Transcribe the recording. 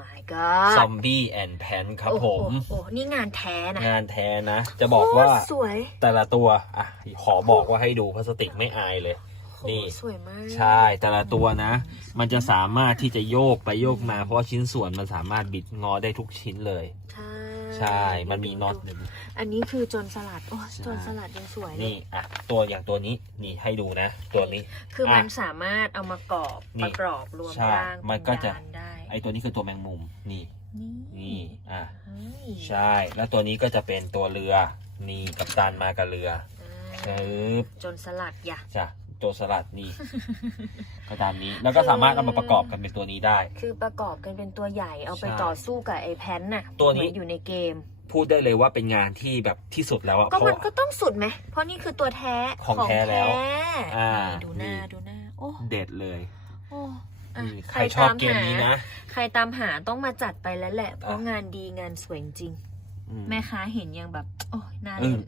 my god ซอมบี้แอนแพนครับโอ้ผโหมโอ้โหนี่งานแท้นะ งานแท้นะ จะบอกว่าโคตรสวย แต่ละตัว อะ ขอบอกว่าให้ดูพลาสติกไม่อายเลยโอ้โหนี่สวยมาก ใช่แต่ละตัวนะ มันจะสามารถที่จะโยกไปโยกมา เพราะว่าชิ้นส่วนมันสามารถบิดงอได้ทุกชิ้นเลย ใช่ใช่ มันมีน็อตอันนี้คือโจนสลัด โอ้ใช่โจนสลัดยังสวยเลยนี่อะตัวอย่างตัวนี้นี่ให้ดูนะ ตัวนี้ คือมันสามารถเอามากรอบนี่ประกรอบรวมใช่ร่างมันก็จะ เป็นยานได้ไอตัวนี้คือตัวแมงมุมนี่ นี่นี่อะเฮ้ยใช่ แล้วตัวนี้ก็จะเป็นตัวเรือ นี่กับตันมากับเรืออ่าปึ๊บโจนสลัดอย่าจ้ะตัวสลัดนี่ ก็ตามนี้ แล้วก็สามารถเอามาประกอบกันเป็นตัวนี้ได้ คือประกอบกันเป็นตัวใหญ่เอาไปใช่ต่อสู้กับไอ้แพนน่ะตัวนี้เหมืออยู่ในเกม พูดได้เลยว่าเป็นงานที่แบบที่สุดแล้วอะก็เพราะมันก็ต้องสุดไหมเพราะนี่คือตัวแท้ของแท้แล้ว อ่านี่ดูหน้านี่ดูหน้าโอ้เด็ดเลยโอ้อะนี่ ใครชอบเกมนี้นะ ใครตามหาต้องมาจัดไปแล้วแหละ เพราะอะงานดีงานสวยจริงอืมแม่ค้าเห็นยังแบบ โอ้ยน่าอึ้เล่งน